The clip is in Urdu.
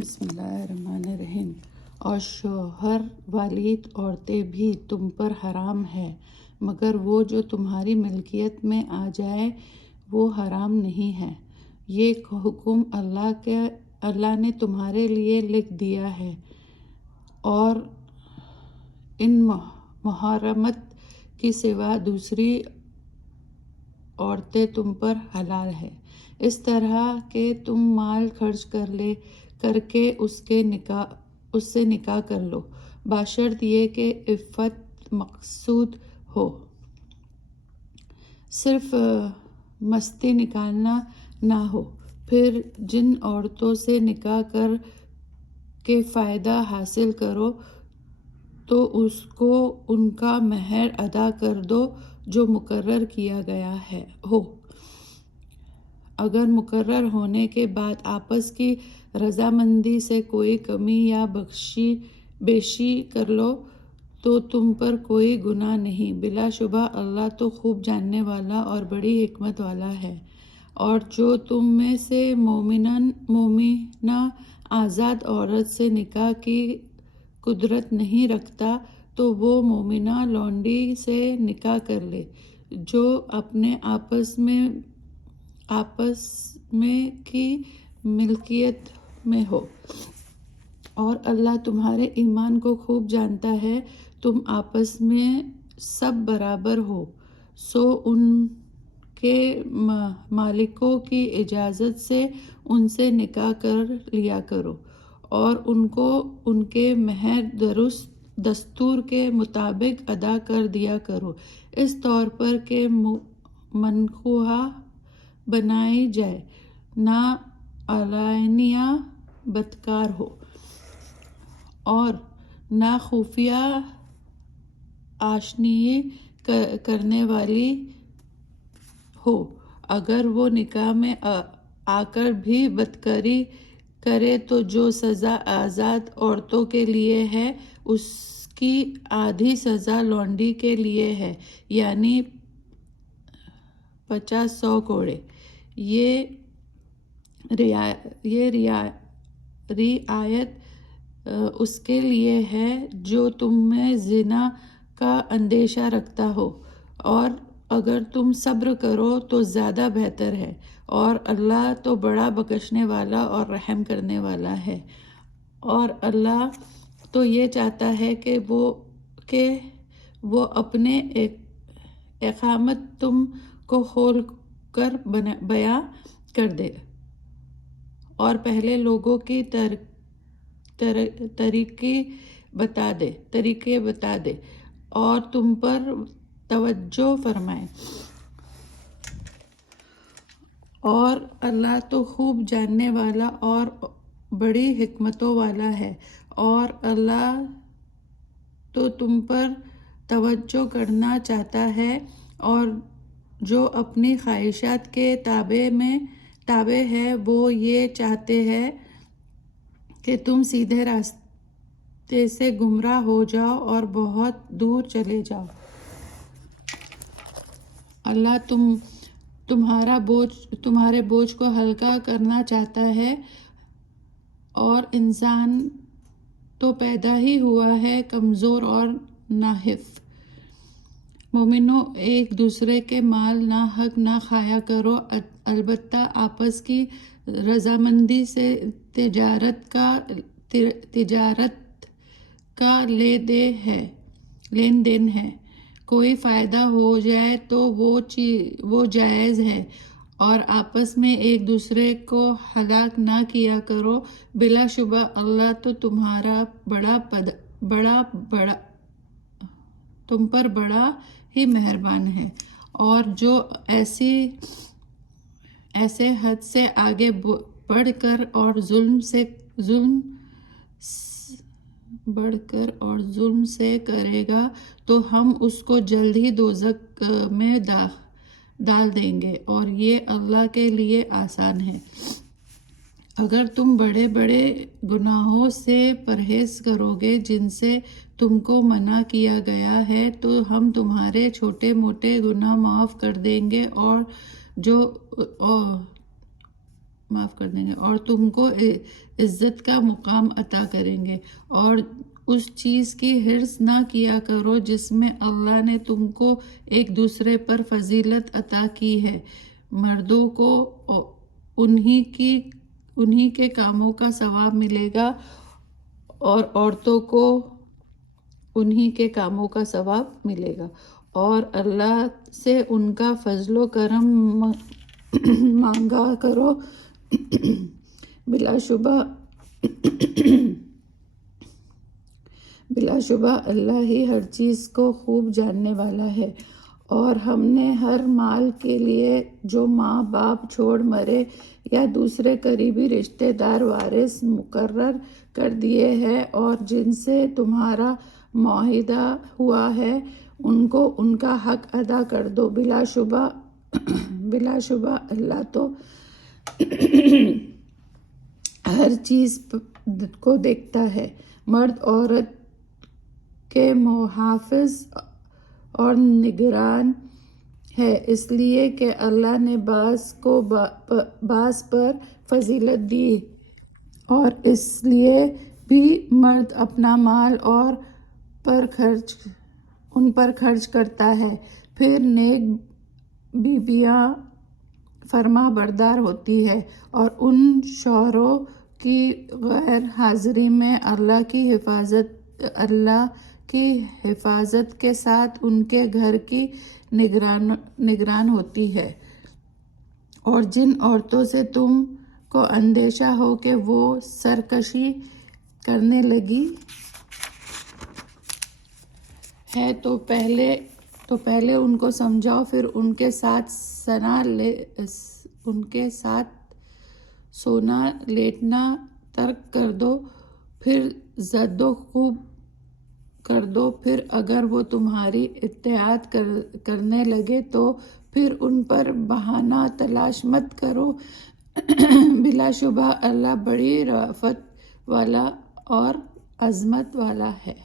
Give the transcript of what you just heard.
بسم اللہ الرحمن الرحیم۔ اور شوہر والد عورتیں بھی تم پر حرام ہے، مگر وہ جو تمہاری ملکیت میں آ جائے وہ حرام نہیں ہے۔ یہ حکم اللہ نے تمہارے لیے لکھ دیا ہے، اور ان محرمات کی سوا دوسری عورتیں تم پر حلال ہے، اس طرح کہ تم مال خرچ کر کے اس سے نکاح کر لو، بشرط یہ کہ عفت مقصود ہو۔ صرف مستی نکالنا نہ ہو۔ پھر جن عورتوں سے نکاح کر کے فائدہ حاصل کرو تو اس کو ان کا مہر ادا کر دو جو مقرر کیا گیا ہو۔ اگر مقرر ہونے کے بعد آپس کی رضامندی سے کوئی کمی یا بیشی کر لو تو تم پر کوئی گناہ نہیں، بلا شبہ اللہ تو خوب جاننے والا اور بڑی حکمت والا ہے۔ اور جو تم میں سے مومنہ آزاد عورت سے نکاح کی قدرت نہیں رکھتا تو وہ مومنہ لونڈی سے نکاح کر لے جو اپنے آپس میں کی ملکیت میں ہو، اور اللہ تمہارے ایمان کو خوب جانتا ہے۔ تم آپس میں سب برابر ہو، سو ان کے مالکوں کی اجازت سے ان سے نکاح کر لیا کرو، اور ان کو ان کے مہر دستور کے مطابق ادا کر دیا کرو، اس طور پر کہ منقوہ بنائی جائے، نہ علانیہ بدکار ہو اور نہ خفیہ آشنی کرنے والی ہو۔ اگر وہ نکاح میں آ کر بھی بدکاری کرے تو جو سزا آزاد عورتوں کے لیے ہے اس کی آدھی سزا لونڈی کے لیے ہے، یعنی 50 کوڑے۔ یہ رعایت اس کے لیے ہے جو تم میں زنا کا اندیشہ رکھتا ہو، اور اگر تم صبر کرو تو زیادہ بہتر ہے، اور اللہ تو بڑا بخشنے والا اور رحم کرنے والا ہے۔ اور اللہ تو یہ چاہتا ہے کہ وہ اپنے احکامات تم کو کھول کر بیان کر دے اور پہلے لوگوں کی طریقے بتا دے اور تم پر توجہ فرمائے۔ اور اللہ تو خوب جاننے والا اور بڑی حکمتوں والا ہے، اور اللہ تو تم پر توجہ کرنا چاہتا ہے، اور جو اپنی خواہشات کے تابع ہے وہ یہ چاہتے ہیں کہ تم سیدھے راستے سے گمراہ ہو جاؤ اور بہت دور چلے جاؤ۔ اللہ تمہارے بوجھ کو ہلکا کرنا چاہتا ہے، اور انسان تو پیدا ہی ہوا ہے کمزور اور ناحق۔ مومنو، ایک دوسرے کے مال ناحق نہ کھایا کرو، البتہ آپس کی رضامندی سے تجارت کا لین دین ہے۔ کوئی فائدہ ہو جائے تو وہ جائز ہے، اور آپس میں ایک دوسرے کو ہلاک نہ کیا کرو، بلا شبہ اللہ تو تم پر بڑا ہی مہربان ہے۔ اور جو ایسے حد سے آگے بڑھ کر اور ظلم سے کرے گا تو ہم اس کو جلد ہی دوزخ میں ڈال دیں گے، اور یہ اللہ کے لیے آسان ہے۔ اگر تم بڑے بڑے گناہوں سے پرہیز کرو گے جن سے تم کو منع کیا گیا ہے تو ہم تمہارے چھوٹے موٹے گناہ معاف کر دیں گے، اور معاف کر دیں گے اور تم کو عزت کا مقام عطا کریں گے، اور اس چیز کی حرص نہ کیا کرو جس میں اللہ نے تم کو ایک دوسرے پر فضیلت عطا کی ہے۔ مردوں کو انہی کے کاموں کا ثواب ملے گا اور عورتوں کو انہی کے کاموں کا ثواب ملے گا، اور اللہ سے ان کا فضل و کرم مانگا کرو۔ بلا شبہ اللہ ہی ہر چیز کو خوب جاننے والا ہے۔ اور ہم نے ہر مال کے لیے جو ماں باپ چھوڑ مرے یا دوسرے قریبی رشتہ دار وارث مقرر کر دیے ہیں اور جن سے تمہارا معاہدہ ہوا ہے ان کو ان کا حق ادا کر دو۔ بلا شبہ اللہ تو ہر چیز کو دیکھتا ہے۔ مرد عورت کے محافظ اور نگران ہے، اس لیے کہ اللہ نے بعض کو بعض پر فضیلت دی، اور اس لیے بھی مرد اپنا مال ان پر خرچ کرتا ہے۔ پھر نیک بیویاں فرما بردار ہوتی ہیں اور ان شوہروں کی غیر حاضری میں اللہ کی حفاظت کے ساتھ ان کے گھر کی نگران ہوتی ہے۔ اور جن عورتوں سے تم کو اندیشہ ہو کہ وہ سرکشی کرنے لگی ہے تو پہلے ان کو سمجھاؤ، پھر ان کے ساتھ سونا لیٹنا ترک کر دو، پھر زد و خوب کر دو، پھر اگر وہ تمہاری اطاعت کرنے لگے تو پھر ان پر بہانہ تلاش مت کرو۔ بلا شبہ اللہ بڑی رأفت والا اور عظمت والا ہے۔